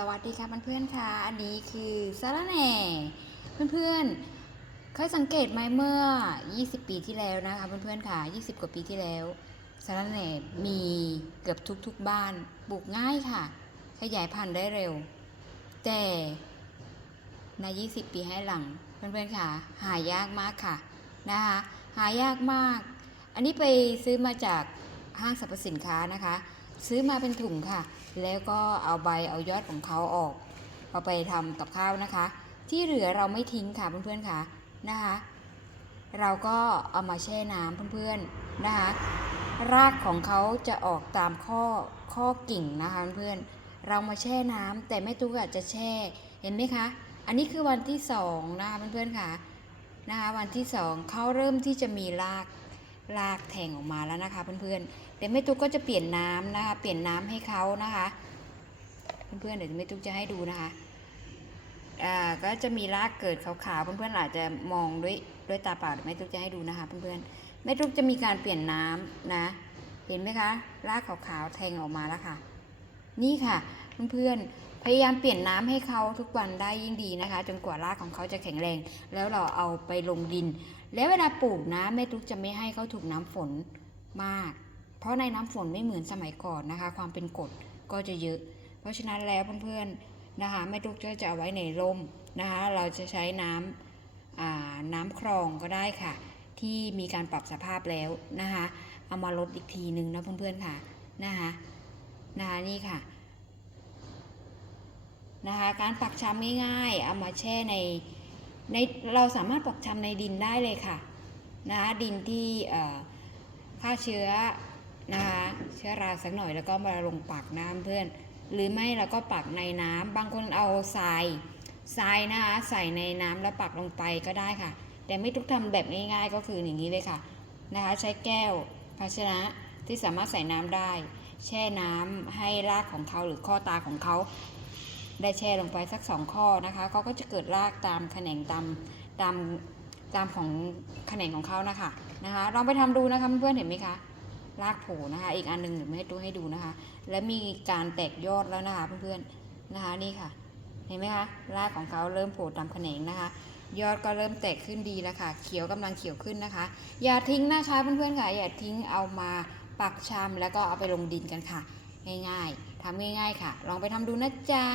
สวัสดีค่ะเพื่อนๆค่ะอันนี้คือสาระแหน่เพื่อนๆเคยสังเกตไหมเมื่อ 20 ปีที่แล้วนะคะเพื่อนๆค่ะ 20 กว่าปีที่แล้วสาระแหน่มีเกือบทุกๆบ้านปลูกง่ายค่ะ ขยายพันธุ์ได้เร็ว แต่ใน 20 ปีให้หลังเพื่อนๆค่ะ หายากมากค่ะนะคะหายากมาก อันนี้ไปซื้อมาจากห้างสรรพสินค้านะคะ ซื้อมาเป็นถุงค่ะ แล้วก็เอาใบเอายอดของเขาออก เอาไปทำกับข้าวนะคะ ที่เหลือเราไม่ทิ้งค่ะเพื่อนๆค่ะนะคะ เราก็เอามาแช่น้ำเพื่อนๆนะคะ รากของเขาจะออกตามข้อข้อกิ่งนะคะเพื่อนๆเรามาแช่น้ำแต่แม่ตุ๊กอาจจะแช่เห็นไหมคะ อันนี้คือวันที่สองนะคะเพื่อนๆค่ะนะคะวันที่สองเขาเริ่มที่จะมีราก ลากแทงออกมาแล้วนะคะเพื่อนๆเดี๋ยวแม่ตุ๊กก็จะเปลี่ยนน้ำนะคะ เปลี่ยนน้ำให้เขานะคะ เพื่อนๆเดี๋ยวแม่ตุ๊กจะให้ดูนะคะอ่าก็จะมีรากเกิดขาวๆเพื่อนๆอาจจะมองด้วยด้วยตาเปล่าเดี๋ยวแม่ตุ๊กจะให้ดูนะคะเพื่อนๆแม่ตุ๊กจะมีการเปลี่ยนน้ำนะ เห็นไหมคะรากขาวๆแทงออกมาแล้วค่ะ นี่ค่ะเพื่อนๆพยายามเปลี่ยนน้ำให้เขาทุกวันได้ยิ่งดีนะคะ จนกว่ารากของเขาจะแข็งแรง แล้วเราเอาไปลงดิน แล้วเวลาปลูกนะแม่ตุ๊กจะไม่ให้เขาถูกน้ำฝนมาก เพราะในน้ำฝนไม่เหมือนสมัยก่อนนะคะ ความเป็นกรดก็จะเยอะ เพราะฉะนั้นแล้วเพื่อนๆนะคะแม่ตุ๊กจะเอาไว้ในร่มนะคะ เราจะใช้น้ำอ่าน้ำคลองก็ได้ค่ะ ที่มีการปรับสภาพแล้วนะคะ เอามาลดอีกทีหนึ่งนะเพื่อนๆค่ะนะคะ นะคะนี่ค่ะนะคะการปักชำง่ายๆ เอามาแช่ในในเราสามารถปักชำในดินได้เลยค่ะนะคะดินที่ฆ่าเชื้อนะคะเชื้อราสักหน่อยแล้วก็มาลงปักน้ำเพื่อน หรือไม่เราก็ปักในน้ำบางคนเอาทรายทรายนะคะใส่ในน้ำแล้วปักลงไปก็ได้ค่ะ แต่ไม่ทุกทำแบบง่ายๆก็คืออย่างนี้เลยค่ะนะคะใช้แก้วภาชนะที่สามารถใส่น้ำได้ แช่น้ำให้รากของเขาหรือข้อตาของเขา ได้แช่ลงไปสักสองข้อนะคะเขาก็จะเกิดรากตามแขนงตามตามตามของแขนงของเขานะคะนะคะลองไปทำดูนะคะเพื่อนเห็นไหมคะรากโผล่นะคะ อีกอันหนึ่งเดี๋ยวไม่ให้ดูให้ดูนะคะ และมีการแตกยอดแล้วนะคะเพื่อนๆนะคะนี่ค่ะ เห็นไหมคะรากของเขาเริ่มโผล่ตามแขนงนะคะ ยอดก็เริ่มแตกขึ้นดีแล้วค่ะ เขียวกำลังเขียวขึ้นนะคะ อย่าทิ้งนะคะเพื่อนๆค่ะอย่าทิ้งเอามา ปักชามแล้วก็เอาไปลงดินกันค่ะ ง่ายๆทำง่าย ๆ ค่ะ ลองไปทำดูนะจ๊ะ